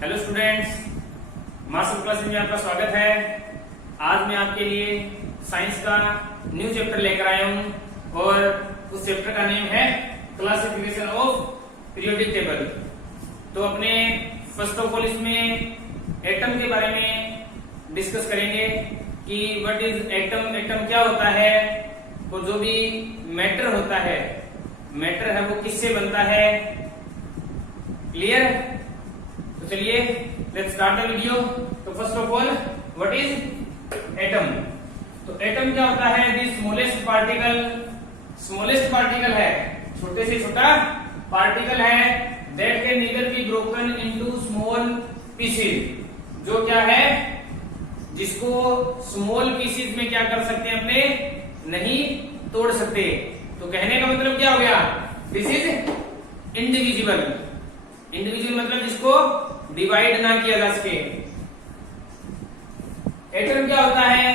Hello students, master class में आपका स्वागत है। आज मैं आपके लिए साइंस का न्यू चैप्टर लेकर आया हूं और उस चैप्टर का नेम है क्लासिफिकेशन ऑफ पीरियोडिक टेबल। तो अपने फर्स्ट ऑफ ऑल इसमें एटम के बारे में डिस्कस करेंगे कि व्हाट इज एटम, एटम क्या होता है और जो भी मैटर होता है, मैटर है वो किससे बनता है। क्लियर? तो चलिए लेट्स स्टार्ट द वीडियो। तो first of all what is atom. तो एटम क्या होता है? The smallest particle, smallest particle है, छोटे से छोटा पार्टिकल है that can neither be broken into small pieces. जो क्या है, जिसको स्मॉल पीसेस में क्या कर सकते हैं, अपने नहीं तोड़ सकते। तो कहने का मतलब क्या हो गया? This is indivisible. इंडिविजुअल मतलब जिसको डिवाइड ना किया जा सके। एटम क्या होता है?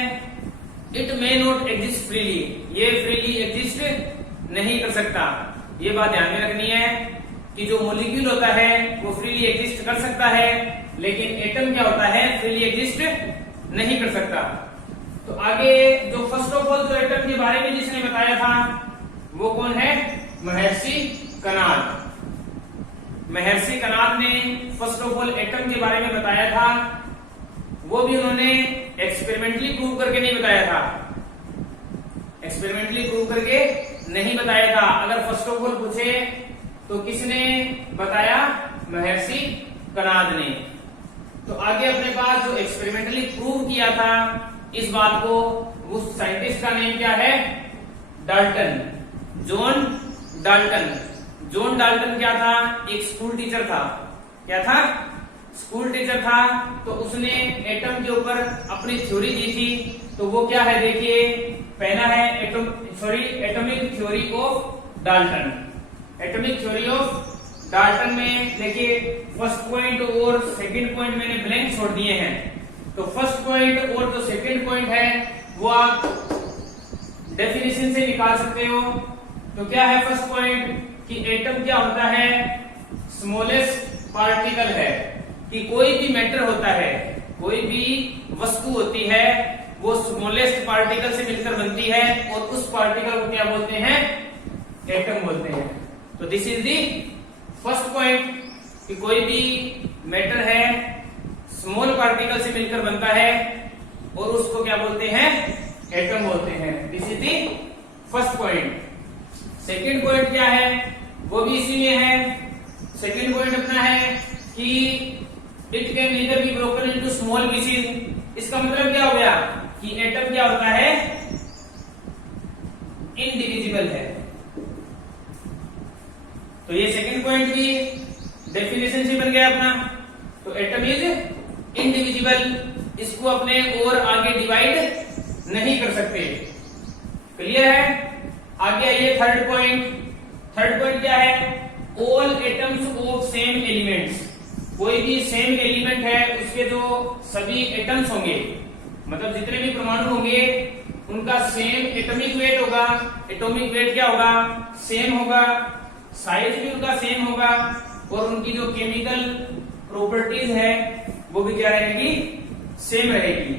It may not exist freely, ये फ्रीली एग्जिस्ट नहीं कर सकता। ये बात ध्यान में रखनी है कि जो मॉलिक्यूल होता है वो फ्रीली एग्जिस्ट कर सकता है, लेकिन एटम क्या होता है? फ्रीली एग्जिस्ट नहीं कर सकता। तो आगे जो फर्स्ट ऑफ ऑल जो एटम के बारे में जिसने बताया था वो कौन है? महर्षि कनाद। महर्षि कनाद ने फर्स्ट ऑफ ऑल एटम के बारे में बताया था। वो भी उन्होंने एक्सपेरिमेंटली प्रूव करके नहीं बताया था, एक्सपेरिमेंटली प्रूव करके नहीं बताया था। अगर फर्स्ट ऑफ ऑल पूछे तो किसने बताया? महर्षि कनाद ने। तो आगे अपने पास जो एक्सपेरिमेंटली प्रूव किया था इस बात को, उस साइंटिस्ट का नेम क्या है? Dalton, John Dalton. John Dalton क्या था? एक स्कूल टीचर था। क्या था? स्कूल टीचर था। तो उसने एटम के ऊपर अपनी थ्योरी दी थी। तो वो क्या है देखिए, पहला है atomic theory of Dalton. Atomic theory of Dalton में देखिए फर्स्ट पॉइंट और सेकंड पॉइंट मैंने ब्लैंक छोड़ दिए हैं। तो फर्स्ट पॉइंट और जो सेकंड पॉइंट है वो आप डेफिनेशन से निकाल सकते हो। तो क्या है फर्स्ट पॉइंट? कि एटम क्या होता है? स्मॉलेस्ट पार्टिकल है। कि कोई भी मैटर होता है, कोई भी वस्तु होती है, वो स्मॉलेस्ट पार्टिकल से मिलकर बनती है और उस पार्टिकल को क्या बोलते हैं? एटम बोलते हैं। तो this is the first point कि कोई भी मैटर है स्मॉल पार्टिकल से मिलकर बनता है और उसको क्या बोलते हैं? एटम बोलते हैं। This is the first point. Second point क्या है? वो भी इसी में है। सेकेंड पॉइंट अपना है कि it can neither be broken into small pieces. इसका मतलब क्या हो गया कि एटम क्या होता है? इंडिविजिबल है। तो ये सेकेंड पॉइंट भी डेफिनेशन से बन गया अपना। तो एटम इज इंडिविजिबल, इसको अपने और आगे डिवाइड नहीं कर सकते। क्लियर है? आगे आइए थर्ड पॉइंट। थर्ड पॉइंट क्या है? All atoms of same elements. कोई भी सेम एलिमेंट है उसके जो सभी एटम्स होंगे, मतलब जितने भी परमाणु होंगे उनका सेम एटॉमिक वेट होगा। एटॉमिक वेट क्या होगा? सेम होगा। साइज भी उनका सेम होगा और उनकी जो केमिकल प्रॉपर्टीज है वो भी क्या रहेगी? सेम रहेगी।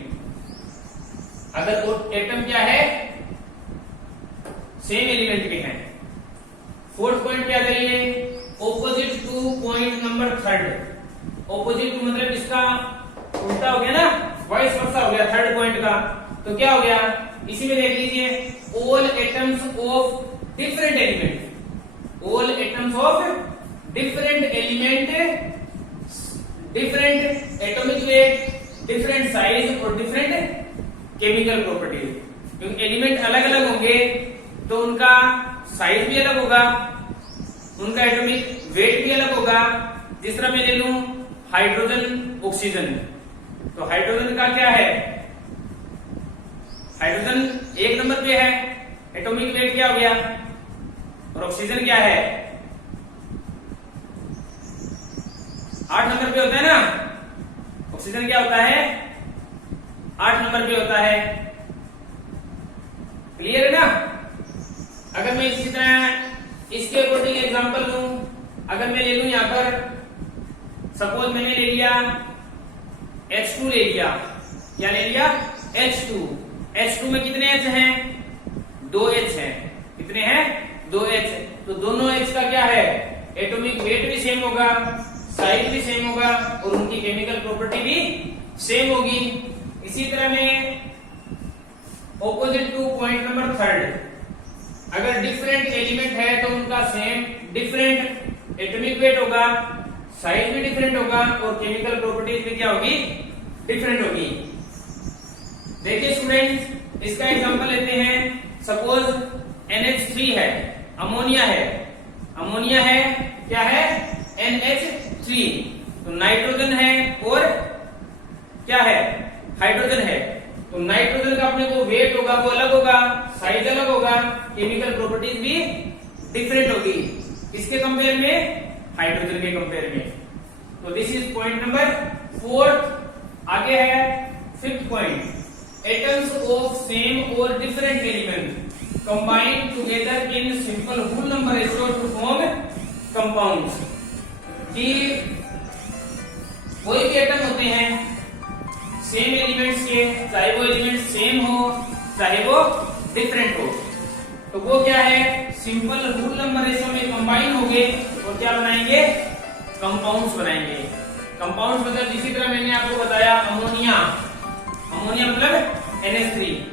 अगर एटम क्या है? सेम एलिमेंट के हैं। फोर्थ पॉइंट क्या करिए? Opposite to point number third. Opposite to मतलब इसका उल्टा हो गया ना, वाइस वर्सा हो गया थर्ड पॉइंट का। तो क्या हो गया? इसी में देख लीजिए, all atoms of different element. All atoms of different element, different atomic weight, different size और डिफरेंट केमिकल प्रॉपर्टीज। क्योंकि एलिमेंट अलग अलग होंगे तो उनका साइज भी अलग होगा, उनका एटॉमिक वेट भी अलग होगा। जिस तरह मैं ले लूं हाइड्रोजन, ऑक्सीजन। तो हाइड्रोजन का क्या है? हाइड्रोजन एक नंबर पे है, एटॉमिक वेट क्या हो गया? और ऑक्सीजन क्या है? 8 नंबर पे होता है ना। ऑक्सीजन क्या होता है? 8 नंबर पे होता है। क्लियर है ना? अगर मैं इसी तरह इसके अकॉर्डिंग एग्जांपल लूं, अगर मैं ले लूं यहां पर सपोज मैंने ले लिया H2 ले लिया, क्या ले लिया H2। H2 में कितने H हैं? 2 H हैं। कितने हैं? 2 H। तो दोनों H का क्या है? एटॉमिक वेट भी सेम होगा, साइज भी सेम होगा और उनकी केमिकल प्रॉपर्टी भी सेम होगी। इसी तरह में ऑपोजिट टू पॉइंट नंबर 3, अगर डिफरेंट एलिमेंट है तो उनका सेम डिफरेंट एटॉमिक वेट होगा, साइज भी डिफरेंट होगा और केमिकल प्रॉपर्टीज भी क्या होगी? डिफरेंट होगी। देखिए स्टूडेंट्स, इसका एग्जांपल लेते हैं। सपोज NH3 है, अमोनिया है। अमोनिया है, क्या है? NH3। तो नाइट्रोजन है और क्या है? हाइड्रोजन है। तो नाइट्रोजन का अपने को वेट होगा वो अलग होगा, साइज अलग होगा, केमिकल प्रॉपर्टीज भी डिफरेंट होगी। किसके कंपेयर में? हाइड्रोजन के कंपेयर में। तो दिस इज पॉइंट नंबर 4। आगे है 5th point, atoms of same और different element combine together in simple whole number ratio to form compounds. कि कोई भी एटम होते हैं सेम एलिमेंट्स के, चाहे वो एलिमेंट सेम हो चाहे वो डिफरेंट हो, तो वो क्या है? सिंपल होल नंबर रेशियो में कंबाइन होंगे और क्या बनाएंगे? कंपाउंड्स बनाएंगे। कंपाउंड्स मतलब इसी तरह मैंने आपको बताया अमोनिया, अमोनिया मतलब NH3।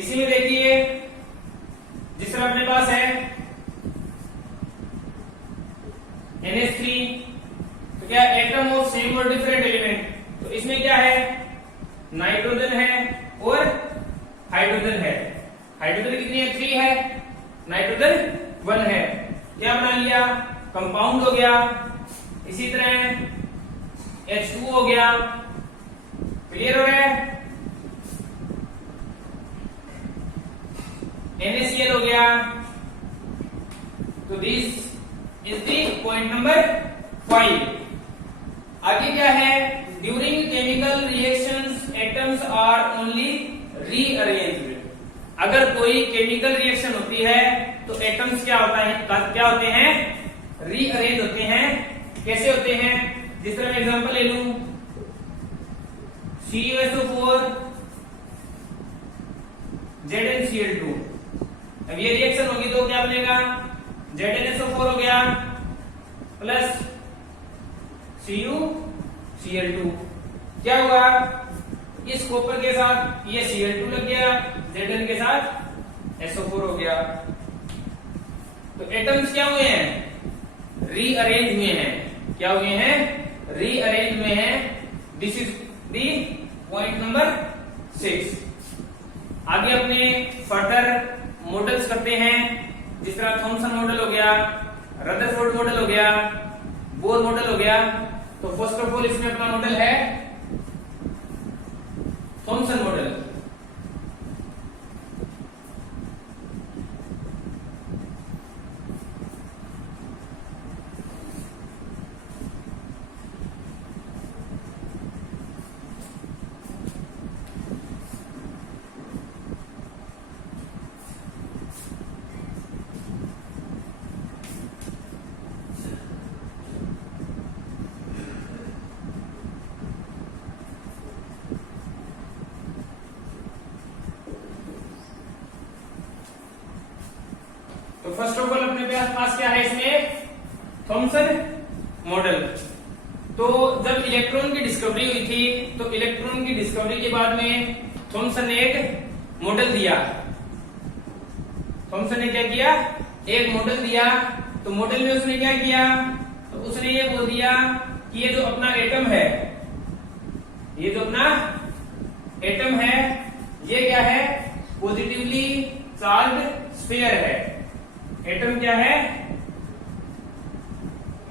इसी में देखिए जिस तरह अपने पास है NH3, तो क्या एटम ऑफ सेम और डिफरेंट एलिमेंट, तो इसमें क्या है? नाइट्रोजन है और हाइड्रोजन है। हाइड्रोजन कितनी है? 3 है, नाइट्रोजन 1 है। क्या बना लिया? कंपाउंड हो गया। इसी तरह H2 हो गया। क्लियर हो रहा है? NaCl हो गया। तो this is the point number 5। आगे क्या है? During chemical reactions atoms are only rearranged. अगर कोई केमिकल रिएक्शन होती है तो एटम्स क्या होता है? क्या होते हैं? रीअरेंज होते हैं। कैसे होते हैं? जिस तरह मैं एग्जांपल ले लूं, CuSO4 ZnCl2। अब ये रिएक्शन होगी तो क्या बनेगा? ZnSO4 हो गया प्लस CuCl2। क्या हुआ? इस कॉपर के साथ ये Cl2 लग गया, Zn के साथ SO4 हो गया। तो एटम्स क्या हुए हैं? रीअरेंज हुए हैं। क्या हुए हैं? रीअरेंज हुए हैं। This is the point number 6। आगे अपने फर्दर मॉडल्स करते हैं। जिस तरह थॉमसन मॉडल हो गया, रदरफोर्ड मॉडल हो गया, बोर मॉडल हो गया। तो फर्स्ट ऑफ ऑल इसमें अपना मॉडल है थॉमसन मॉडल। तो फर्स्ट ऑफ ऑल अपने पास क्या है इसमें? Thompson model. तो जब इलेक्ट्रॉन की डिस्कवरी हुई थी तो इलेक्ट्रॉन की डिस्कवरी के बाद में थॉमसन ने एक मॉडल दिया। थॉमसन ने क्या किया? एक मॉडल दिया। तो मॉडल में उसने क्या किया? तो उसने ये बोल दिया कि ये जो अपना एटम है, ये जो अपना एटम है ये क्या है? पॉजिटिवली चार्ज्ड स्फीयर है। एटम क्या है?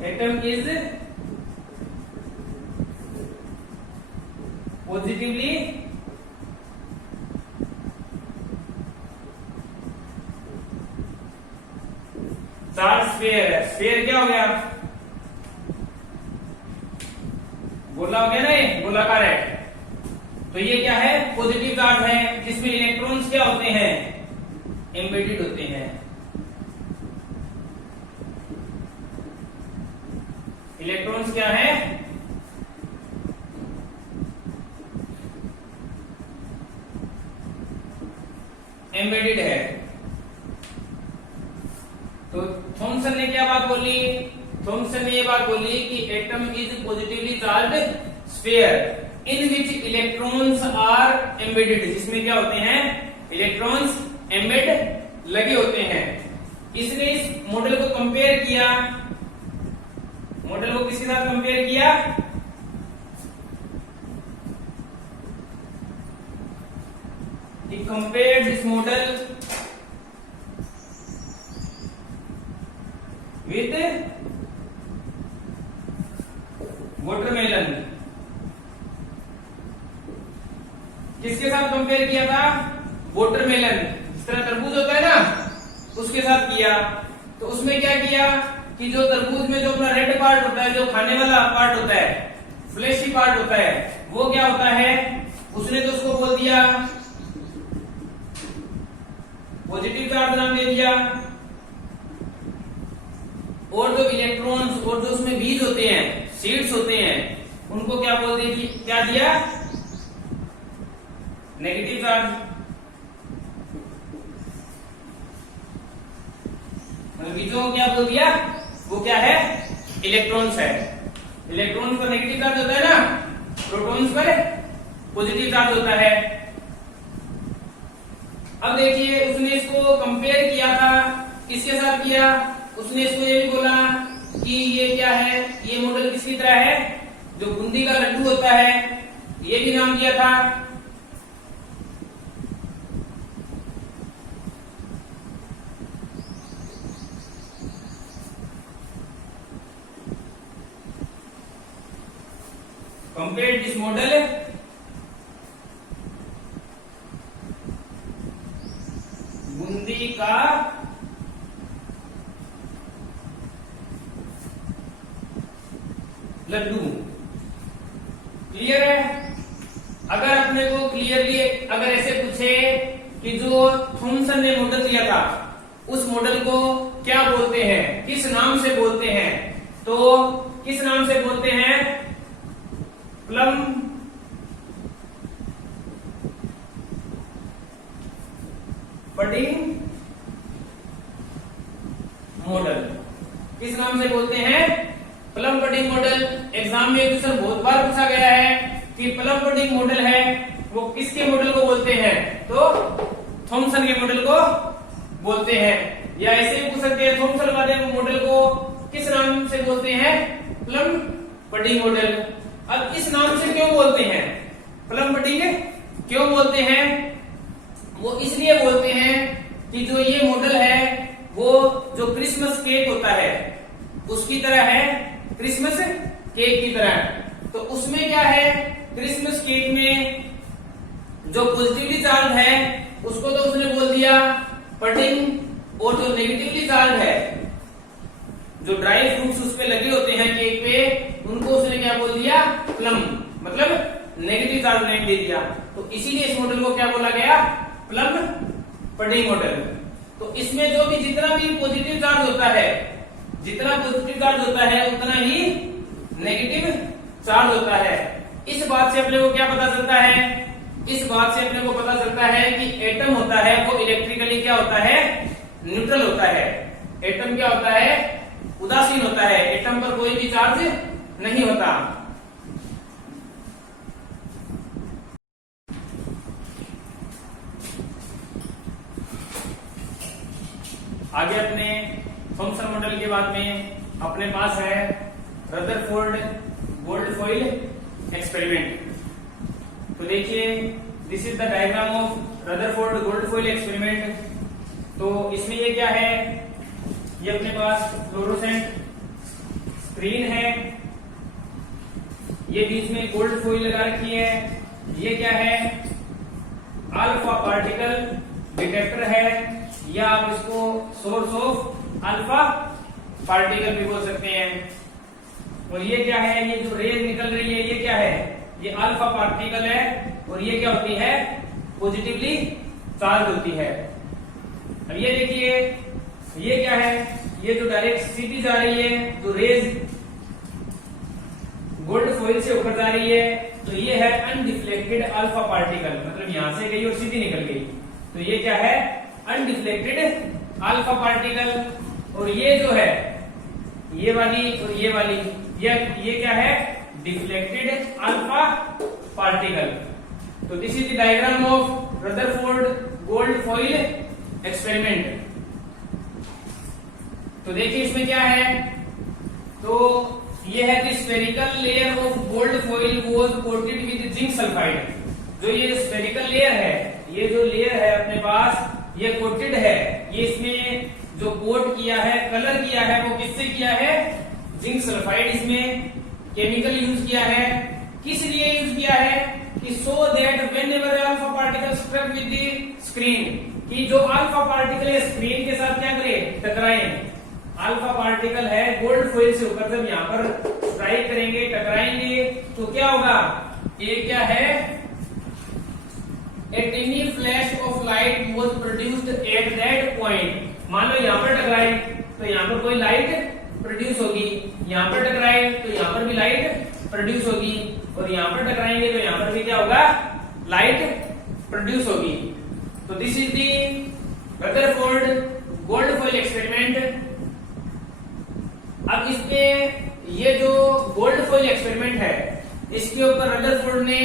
Atom is positively charge sphere है, स्फीयर क्या हो गया, गोला हो गया ना, ये गोलाकार है। तो ये क्या है, पॉजिटिव चार्ज है, जिसमें इलेक्ट्रॉन्स क्या होते हैं, एम्बेडेड होते हैं। इलेक्ट्रॉन्स क्या है, एम्बेडेड है। तो थॉमसन ने क्या बात बोली, थॉमसन ने ये बात बोली कि atom is positively charged sphere in which electrons are embedded, जिसमें क्या होते हैं, इलेक्ट्रॉन्स एम्बेड लगे होते हैं। इसने इस मॉडल को कंपेयर किया, मॉडल को किसके साथ कंपेयर किया, he compared this model with watermelon। किसके साथ कंपेयर किया था, वाटरमेलन, जिस तरह तरबूज होता है ना, उसके साथ किया। तो उसमें क्या किया कि जो तरबूज में जो अपना रेड पार्ट होता है, जो खाने वाला पार्ट होता है, फ्लेशी पार्ट होता है, वो क्या होता है, उसने तो उसको बोल दिया पॉजिटिव चार्ज नाम दे दिया, और जो इलेक्ट्रॉन्स और जो उसमें बीज होते हैं, सीड्स होते हैं, उनको क्या बोल दिया, क्या दिया, नेगेटिव चार्ज। बीजों को क्या बोल दिया, वो क्या है, इलेक्ट्रॉन्स है। इलेक्ट्रॉन पर नेगेटिव चार्ज होता है ना, प्रोटॉन्स पर पॉजिटिव चार्ज होता है। अब देखिए, उसने इसको कंपेयर किया था, किसके साथ किया, उसने इसको ये भी बोला कि ये क्या है, ये मॉडल किसकी तरह है, जो बूंदी का लड्डू होता है, ये भी नाम दिया था। कंपेयर दिस मॉडल बूंदी का लड्डू। क्लियर है। अगर अपने को क्लियरली अगर ऐसे पूछे कि जो थॉमसन ने मॉडल दिया था, उस मॉडल को क्या बोलते हैं, किस नाम से बोलते हैं, तो किस नाम से बोलते हैं, प्लम पडिंग मॉडल, किस नाम से बोलते हैं, प्लम पडिंग मॉडल। एग्जाम में क्वेश्चन बहुत बार पूछा गया है कि प्लम पडिंग मॉडल है वो किसके मॉडल को बोलते हैं, तो थॉमसन के मॉडल को बोलते हैं। या ऐसे भी पूछ सकते हैं थॉमसन वाले मॉडल को किस नाम से बोलते हैं, प्लम पडिंग मॉडल। अब इस नाम से क्यों बोलते हैं, प्लम पडिंग क्यों बोलते हैं, वो इसलिए बोलते हैं कि जो ये मॉडल है वो जो क्रिसमस केक होता है उसकी तरह है, क्रिसमस केक की तरह। तो उसमें क्या है, क्रिसमस केक में जो पॉजिटिवली चार्ज है उसको तो उसने बोल दिया पडिंग, और जो नेगेटिवली चार्ज है, जो ड्राई फ्रूट्स उस पे लगे होते हैं केक पे, उनको उसने क्या बोल दिया, प्लम, मतलब नेगेटिव चार्ज नेम दे दिया। तो इसीलिए इस मॉडल को क्या बोला गया, प्लम पडिंग मॉडल। तो इसमें जो भी जितना भी पॉजिटिव चार्ज होता है, जितना पॉजिटिव चार्ज होता है उतना ही नेगेटिव चार्ज होता है। इस बात से अपने को क्या पता चलता है, इस बात से अपने को पता चलता है कि एटम होता है वो इलेक्ट्रिकली क्या होता है, न्यूट्रल होता है। एटम क्या होता है, उदासीन होता है, एटम पर कोई भी चार्ज नहीं होता। आगे अपने थॉमसन मॉडल के बाद में अपने पास है रदरफोर्ड गोल्डफॉइल एक्सपेरिमेंट। तो देखिए, this is the diagram of Rutherford gold foil experiment. तो इसमें ये क्या है, ये अपने पास फ्लोरोसेंट स्क्रीन है, ये बीच में गोल्ड फॉइल लगा रखी है। ये क्या है, अल्फा पार्टिकल डिटेक्टर है, या आप इसको सोर्स ऑफ अल्फा पार्टिकल भी बोल सकते हैं। और ये क्या है, ये जो रेज निकल रही है ये क्या है, ये अल्फा पार्टिकल है और ये क्या होती है, पॉजिटिवली चार्ज होती है। अब ये देखिए ये क्या है, ये जो डायरेक्ट सीधी जा रही है, जो रेज गोल्ड फॉइल से ऊपर जा रही है, तो ये है अनडिफ्लेक्टेड अल्फा पार्टिकल, मतलब यहां से गई और सीधी निकल गई, तो ये क्या है, अनडिफ्लेक्टेड अल्फा पार्टिकल। और ये जो है ये वाली और ये वाली ये क्या है, डिफ्लेक्टेड अल्फा पार्टिकल। तो this is the diagram of Rutherford gold foil experiment. तो देखिए इसमें क्या है, तो ये है the spherical layer of gold foil was coated with zinc sulphide. जो ये स्फेरिकल लेयर है, ये जो लेयर है अपने पास, ये कोटेड है, ये इसमें जो कोट किया है, कलर किया है, वो किससे किया है, जिंक सल्फाइड। इसमें केमिकल यूज किया है, किस लिए यूज किया है, कि so that whenever alpha particle struck with the screen, कि जो अल्फा पार्टिकल है स्क्रीन के साथ क्या करे, टकराएं। अल्फा पार्टिकल है गोल्ड फॉइल से ऊपर, जब यहाँ पर स्ट्राइक करेंगे, टकराएंगे, तो क्या होगा, ये क्या है, a tiny flash of light was produced at that point। मान लो यहाँ पर टकराए तो यहाँ पर कोई लाइट प्रोड्यूस होगी, यहाँ पर टकराए तो यहाँ पर भी लाइट प्रोड्यूस होगी, और यहाँ पर टकराएंगे तो यहाँ पर भी क्या होगा, लाइट प्रोड्यूस होगी। तो this is the Rutherford gold foil experiment. अब इसमें ये जो गोल्ड फॉइल एक्सपेरिमेंट है, इसके ऊपर रदरफोर्ड ने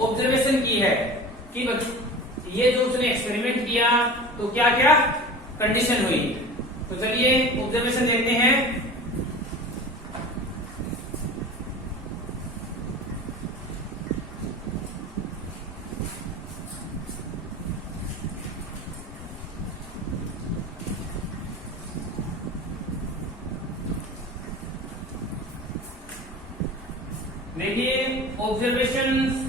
ऑब्जर्वेशन की है कि ये जो उसने एक्सपेरिमेंट किया तो क्या क्या कंडीशन हुई। तो चलिए ऑब्जर्वेशन देखते हैं। देखिए observations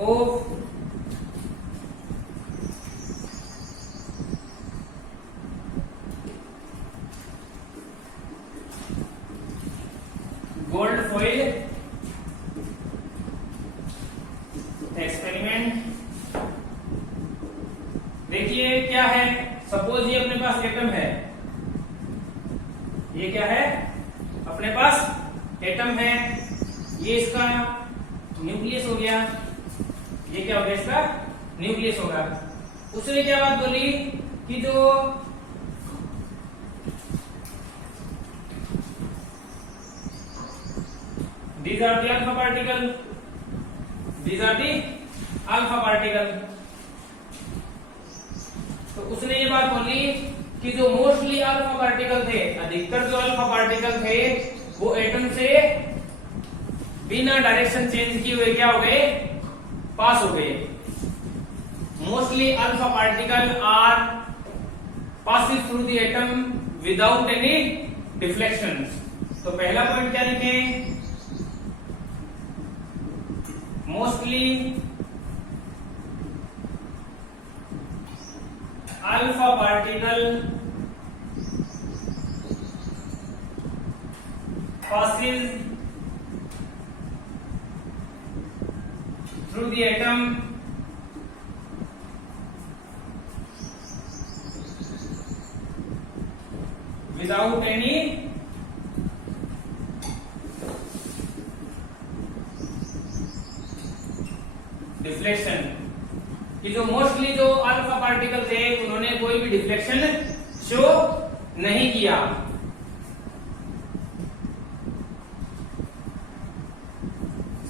of gold foil experiment. देखिए क्या है, सपोज ये अपने पास एटम है, ये क्या है, अपने पास एटम है, ये इसका न्यूक्लियस हो गया, ये क्या हो गया, इसका न्यूक्लियस होगा। उसने क्या बात बोली कि जो these are the alpha particle, these are the alpha particle। तो उसने ये बात बोली कि जो मोस्टली अल्फा पार्टिकल थे, अधिकतर जो अल्फा पार्टिकल थे, वो एटम से बिना डायरेक्शन चेंज किए हुए क्या हो गए, पास हो गए। Mostly alpha particle are passing through the atom without any deflection. तो पहला पॉइंट क्या लिखें, mostly alpha particle passes through the atom without any deflection. कि जो मोस्टली जो अल्फा पार्टिकल थे उन्होंने कोई भी डिफ्लेक्शन शो नहीं किया।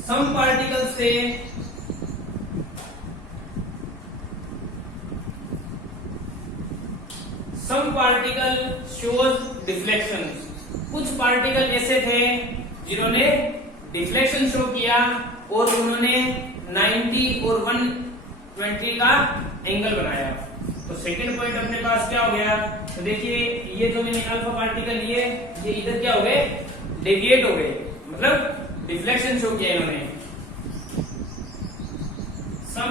सम पार्टिकल्स थे सम पार्टिकल शोज डिफ्लेक्शन। कुछ पार्टिकल ऐसे थे जिन्होंने डिफ्लेक्शन शो किया और उन्होंने 90 और 120 का एंगल बनाया। तो सेकंड पॉइंट अपने पास क्या हो गया, तो देखिए ये जो मैंने अल्फा पार्टिकल लिए, ये इधर क्या हो गए, डेविएट हो गए, मतलब डिफ्लेक्शन शो किया इन्होंने। Some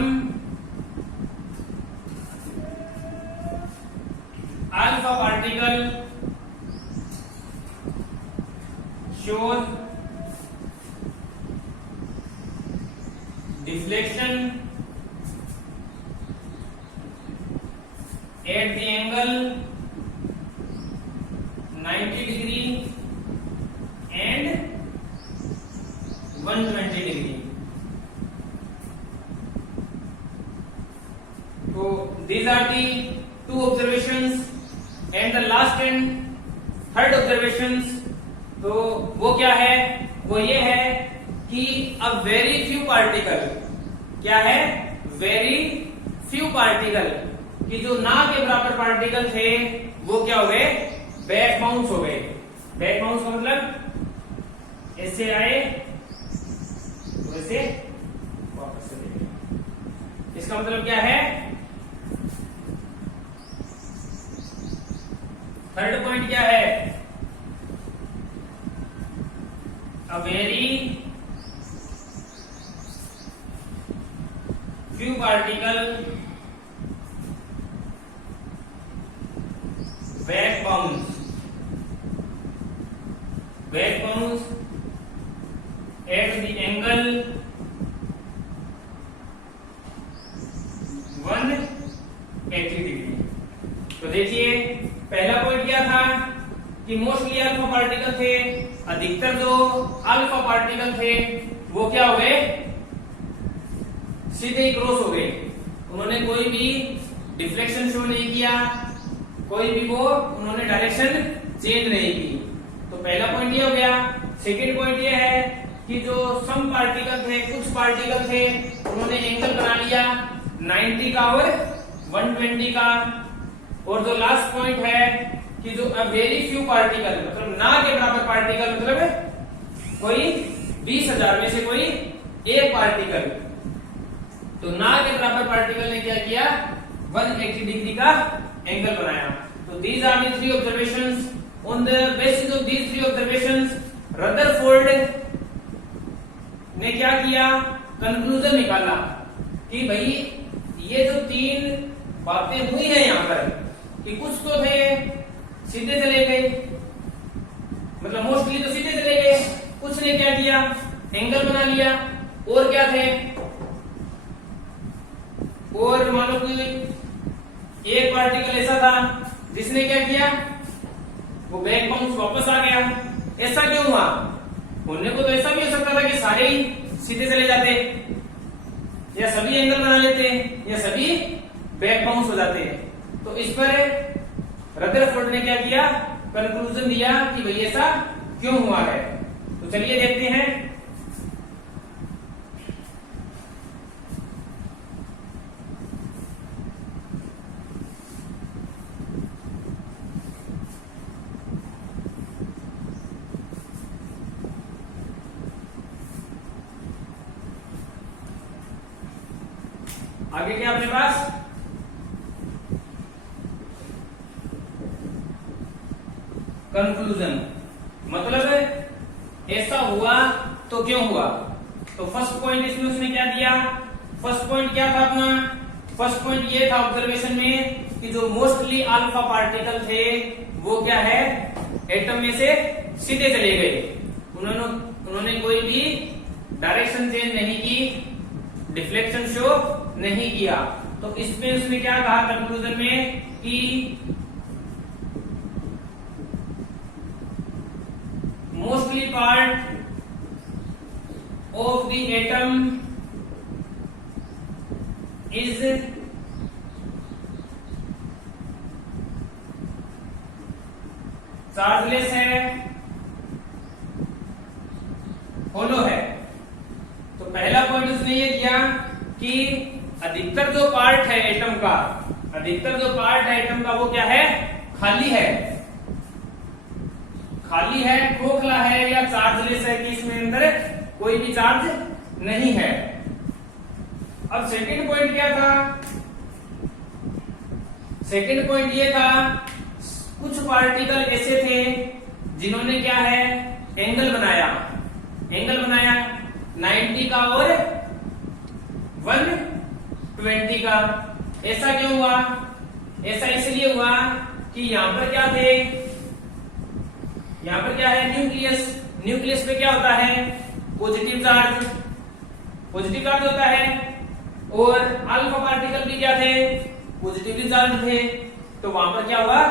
particle shows deflection at the angle 90 degree and 120 degree. So these are the two observations and the last and third observations. तो वो क्या है? वो ये है कि अ वेरी फ्यू पार्टिकल, क्या है? वेरी फ्यू पार्टिकल, कि जो ना के बराबर पार्टिकल थे वो क्या हो गए? बैक बाउंस हो गए। बैक बाउंस का मतलब ऐसे आए तो ऐसे वापस चले गए। इसका मतलब क्या है? थर्ड पॉइंट क्या है? A very few particle back bounce at the angle 180 degree. तो देखिए पहला पॉइंट क्या था कि मोस्टली अल्फा पार्टिकल थे, अधिकतर जो अल्फा पार्टिकल थे वो क्या हो गए? सीधे ही क्रॉस हो गए। उन्होंने कोई भी डिफ्लेक्शन शो नहीं किया, कोई भी वो उन्होंने डायरेक्शन चेंज नहीं की। तो पहला पॉइंट ये हो गया। सेकंड पॉइंट ये है कि जो सम पार्टिकल थे, कुछ पार्टिकल थे, उन्होंने एंगल बना लिया 90 का और 120 का। और जो लास्ट पॉइंट है कि जो वेरी फ्यू पार्टिकल, मतलब ना के बराबर पार्टिकल, मतलब कोई 20,000 में से कोई एक पार्टिकल, तो ना के बराबर पार्टिकल ने क्या किया? 180 डिग्री का एंगल बनाया। तो these are the three observations. On the basis of these three observations Rutherford ने क्या किया? कंक्लूजन निकाला कि भाई ये जो तीन बातें हुई है यहाँ पर, कि कुछ तो थे सीधे चले गए, मतलब मोस्टली तो सीधे चले गए, कुछ ने क्या किया? एंगल बना लिया। और क्या थे? और मानो कि एक पार्टिकल ऐसा था जिसने क्या किया? वो बैक बाउंस वापस आ गया। ऐसा क्यों हुआ? होने को तो ऐसा भी हो सकता था कि सारे ही सीधे चले जाते, या सभी एंगल बना लेते, या सभी बैक बाउंस हो जाते। तो इस पर रदरफोर्ड ने क्या किया? कंक्लूजन दिया कि भाई ऐसा क्यों हुआ है। तो चलिए देखते हैं। आगे क्या अपने पास? कंक्लूजन, मतलब ऐसा हुआ तो क्यों हुआ। तो फर्स्ट पॉइंट इसमें उसने क्या दिया? फर्स्ट पॉइंट क्या था अपना? फर्स्ट पॉइंट ये था ऑब्जर्वेशन में कि जो मोस्टली अल्फा पार्टिकल थे वो क्या है? एटम में से सीधे चले गए। उन्होंने कोई भी डायरेक्शन चेंज नहीं की, डिफ्लेक्शन शो नहीं किया। तो इसमें उसने क्या कहा कंक्लूजन में कि mostly part of the atom is chargeless है, होलो है। तो पहला पॉइंट उसने ये किया कि अधिकतर जो पार्ट है एटम का, अधिकतर जो पार्ट है एटम का वो क्या है? खाली है, खाली है, खोखला है या चार्जलेस है, कि इसमें अंदर कोई भी चार्ज नहीं है। अब सेकंड पॉइंट क्या था? सेकंड पॉइंट ये था कुछ पार्टिकल ऐसे थे जिन्होंने क्या है? एंगल बनाया, एंगल बनाया 90 का और 120 का। ऐसा क्यों हुआ? ऐसा इसलिए हुआ कि कि यहां पर क्या थे, यहां पर क्या है, न्यूक्लियस। न्यूक्लियस पे क्या होता है, पॉजिटिव चार्ज होता है, और अल्फा पार्टिकल भी क्या थे, पॉजिटिवली चार्ज थे। तो वहां पर क्या हुआ,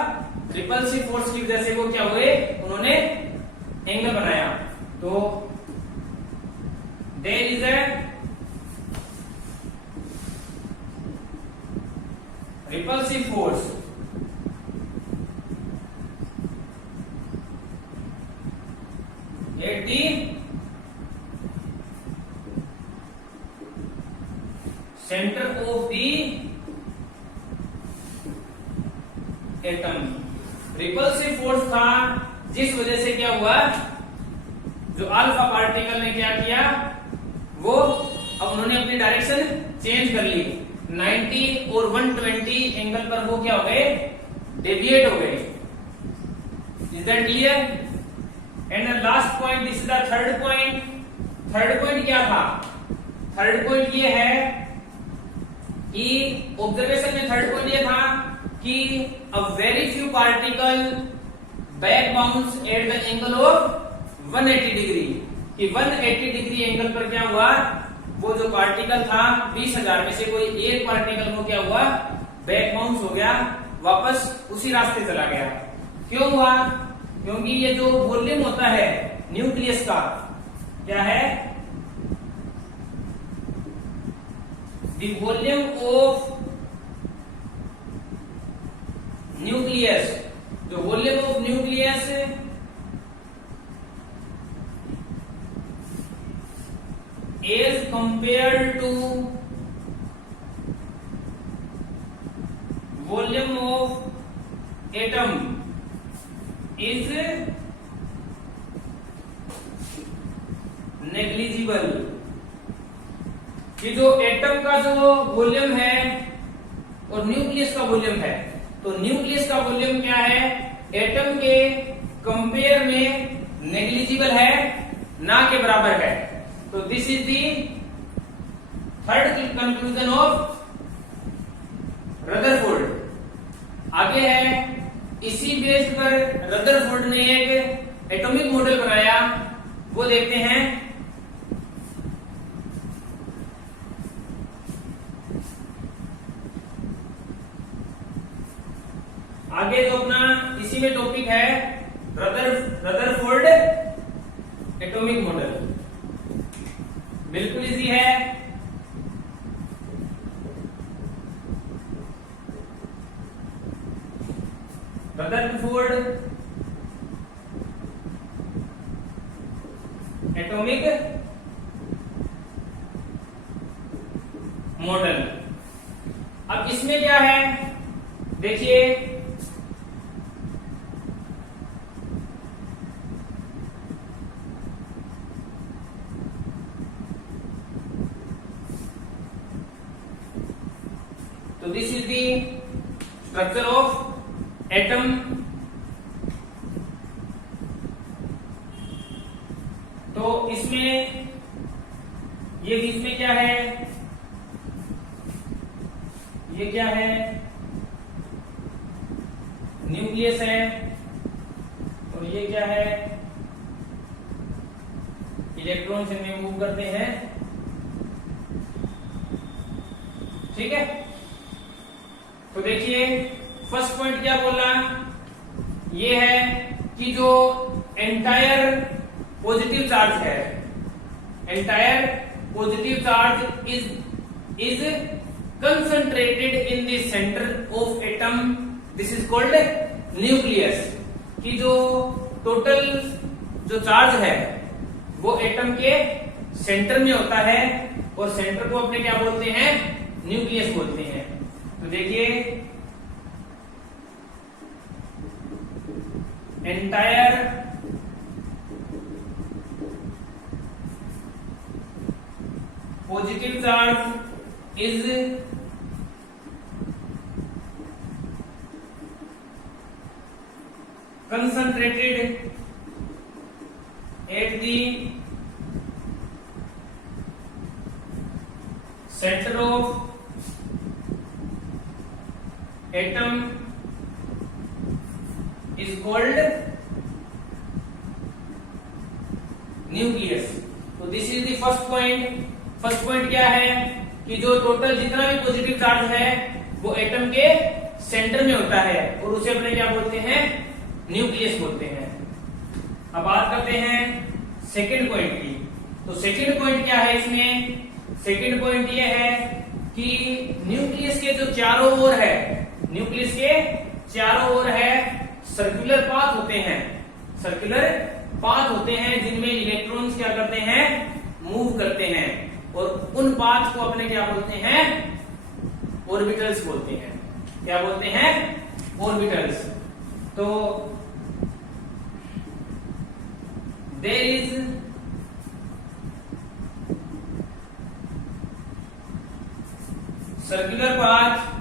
रिपल्सिव फोर्स की वजह से वो क्या हुए, उन्होंने एंगल बनाया। तो there is a repulsive force at the centre of the atom. Repulsive force था जिस वजह से क्या हुआ, जो अल्फा पार्टिकल ने क्या किया, वो अब उन्होंने अपनी डायरेक्शन चेंज कर ली। 90 और 120 एंगल पर वो क्या हो गए, डेविएट हो गए। Is that clear? And last point, this is the third point. Third point क्या था, थर्ड पॉइंट ये है कि ऑब्जर्वेशन में थर्ड पॉइंट ये था कि a very few particle back bounce at the angle of 180 degree. कि 180 डिग्री एंगल पर क्या हुआ, वो जो पार्टिकल था 20,000 में से कोई एक पार्टिकल को क्या हुआ, बैक बाउंस हो गया, वापस उसी रास्ते चला गया। क्यों हुआ, क्योंकि ये जो वॉल्यूम होता है न्यूक्लियस का, क्या है, द वॉल्यूम ऑफ न्यूक्लियस, जो volume of nucleus as compare to volume of atom is negligible. कि जो एटम का जो वॉल्यूम है और न्यूक्लियस का वॉल्यूम है, तो न्यूक्लियस का वॉल्यूम क्या है, एटम के कंपेयर में नेग्लिजिबल है, ना के बराबर है। तो this is the third conclusion of Rutherford. आगे है, इसी बेस पर रदरफोर्ड ने एक एटॉमिक मॉडल बनाया, वो देखते हैं। आगे जो अपना इसी में टॉपिक है, रदरफोर्ड एटॉमिक मॉडल, बिल्कुल इजी है। Rutherford atomic model. अब इसमें क्या है, देखिए, तो this is the structure of atom. तो इसमें ये बीच में क्या है, ये क्या है, न्यूक्लियस है, और ये क्या है, इलेक्ट्रॉन्स इनमें मूव करते हैं। ठीक है, तो देखिए फर्स्ट पॉइंट क्या बोला, ये है कि जो एंटायर पॉजिटिव चार्ज है, entire positive charge is concentrated in the centre of atom, this is called nucleus. कि जो टोटल जो चार्ज है वो एटम के सेंटर में होता है, और सेंटर को अपने क्या बोलते हैं, न्यूक्लियस बोलते हैं। तो देखिए, entire positive charge is concentrated at the center of atom is called nucleus. तो this is the first point. First point क्या है कि जो टोटल जितना भी पॉजिटिव चार्ज है वो एटम के सेंटर में होता है और उसे अपने क्या बोलते हैं, न्यूक्लियस बोलते हैं। अब बात करते हैं सेकंड पॉइंट की। तो सेकंड पॉइंट क्या है इसमें, सेकंड पॉइंट ये है कि न्यूक्लियस के जो चारों ओर है, न्यूक्लियस के चारों ओर है सर्कुलर पाथ होते हैं, सर्कुलर पाथ होते हैं जिनमें इलेक्ट्रॉन्स क्या करते हैं, मूव करते हैं और उन पाथ को अपने क्या बोलते हैं, ऑर्बिटल्स बोलते हैं। क्या बोलते हैं, ऑर्बिटल्स। तो there is circular path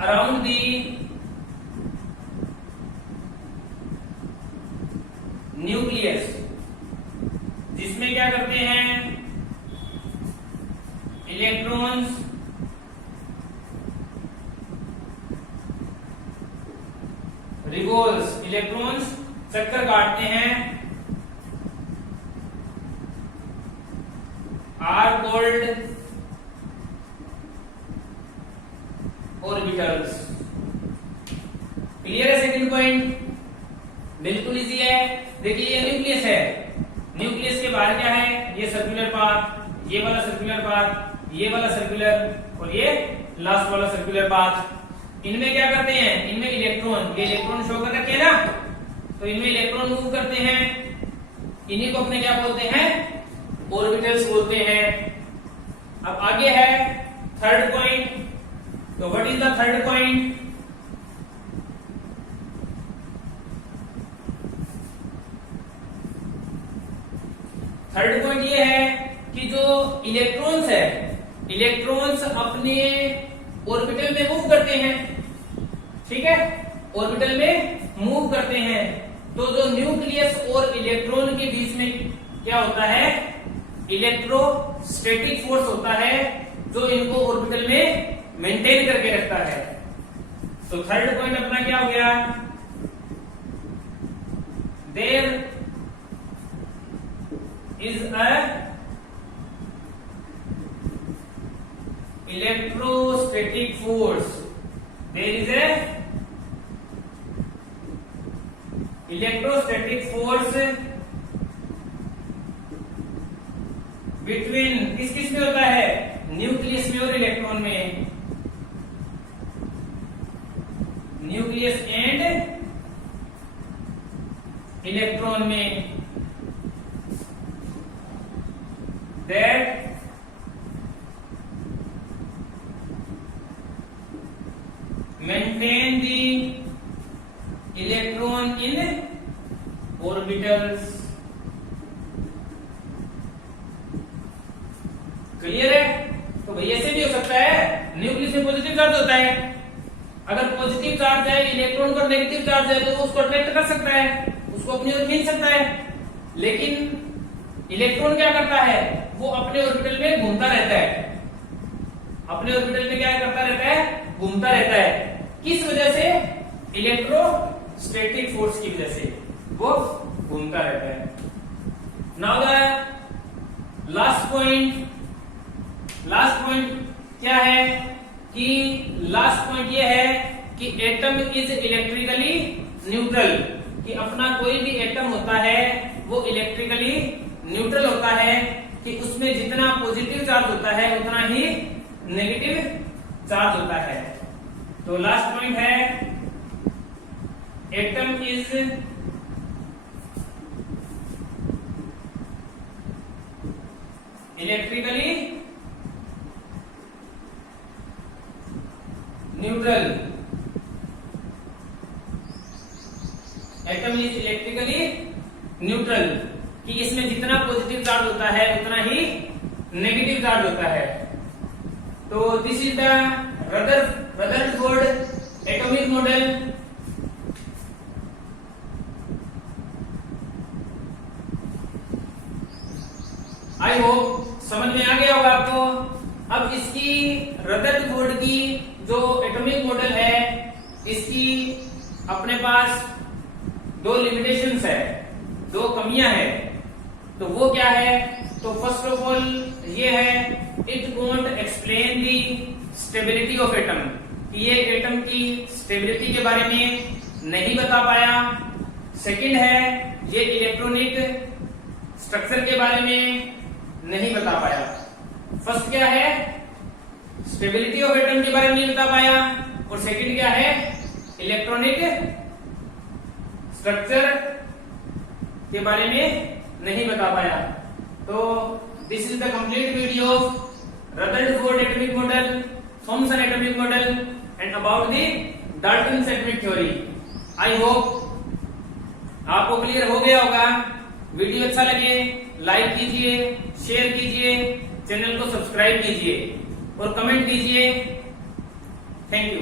around the nucleus, जिसमें क्या करते हैं, इलेक्ट्रॉन्स रिवॉल्व्स, इलेक्ट्रॉन्स चक्कर काटते हैं, आर कॉल्ड ऑर्बिटल्स। क्लियर है सेकंड पॉइंट, बिल्कुल इजी है। देखिए ये न्यूक्लियस है, न्यूक्लियस के बाहर क्या है, ये सर्कुलर पाथ, ये वाला सर्कुलर पाथ, ये वाला सर्कुलर और ये लास्ट वाला सर्कुलर पाथ। इनमें क्या करते हैं, इनमें इलेक्ट्रॉन, ये इलेक्ट्रॉन शो कर रखे हैं ना, तो इनमें इलेक्ट्रॉन मूव करते हैं, इन्हीं को अपने क्या बोलते हैं, ऑर्बिटल्स बोलते हैं। अब आगे है थर्ड पॉइंट। तो what is the third point, third point ये है कि जो इलेक्ट्रॉन्स है, इलेक्ट्रॉन्स अपने ऑर्बिटल में मूव करते हैं, ठीक है, ऑर्बिटल में मूव करते हैं। तो जो न्यूक्लियस और इलेक्ट्रॉन के बीच में क्या होता है, इलेक्ट्रोस्टैटिक फोर्स होता है जो इनको ऑर्बिटल में मेंटेन करके रखता है। तो थर्ड पॉइंट अपना क्या हो गया, there is a electrostatic force, there is a electrostatic force between, किस किस में होता है, न्यूक्लियस में और इलेक्ट्रॉन में, न्यूक्लियस एंड इलेक्ट्रॉन में, that maintain the electron in orbitals. Clear है। तो भाई ऐसे भी हो सकता है, न्यूक्लियस में पॉजिटिव चार्ज होता है, अगर पॉजिटिव चार्ज है इलेक्ट्रॉन पर नेगेटिव चार्ज है तो वो उसको अट्रैक्ट कर सकता है, उसको अपनी ओर खींच सकता है। लेकिन इलेक्ट्रॉन क्या करता है, वो अपने ऑर्बिटल में घूमता रहता है, अपने ऑर्बिटल में क्या करता रहता है, घूमता रहता है। किस वजह से, इलेक्ट्रोस्टैटिक फोर्स की वजह से वो घूमता रहता है। Now the last point, last point क्या है कि लास्ट पॉइंट ये है कि एटम इज इलेक्ट्रिकली न्यूट्रल, कि अपना कोई भी एटम होता है वो इलेक्ट्रिकली न्यूट्रल होता है, कि उसमें जितना पॉजिटिव चार्ज होता है उतना ही नेगेटिव चार्ज होता है। तो लास्ट पॉइंट है atom is electrically neutral, atom is electrically neutral, कि इसमें जितना पॉजिटिव चार्ज होता है उतना ही नेगेटिव चार्ज होता है। तो this is the Rutherford atomic model. I hope समझ में आ गया होगा आपको। अब इसकी रदरफोर्ड की जो एटॉमिक मॉडल है इसकी अपने पास दो लिमिटेशंस है, दो कमियां है। तो वो क्या है? तो फर्स्ट ऑफ ऑल ये है, it won't explain the stability of atom, ये एटम की स्टेबिलिटी के बारे में नहीं बता पाया। सेकंड है, ये इलेक्ट्रॉनिक स्ट्रक्चर के बारे में नहीं बता पाया। फर्स्ट क्या है? स्टेबिलिटी ऑफ एटम के बारे में नहीं बता पाया, और सेकंड क्या है? इलेक्ट्रॉनिक स्ट्रक्चर के बारे में नहीं बता पाया। तो this is the complete video of Rutherford atomic model, Thomson atomic model and about the Dalton's atomic theory. I hope आपको क्लियर हो गया होगा। वीडियो अच्छा लगे लाइक कीजिए, शेयर कीजिए, चैनल को सब्सक्राइब कीजिए और कमेंट कीजिए। Thank you.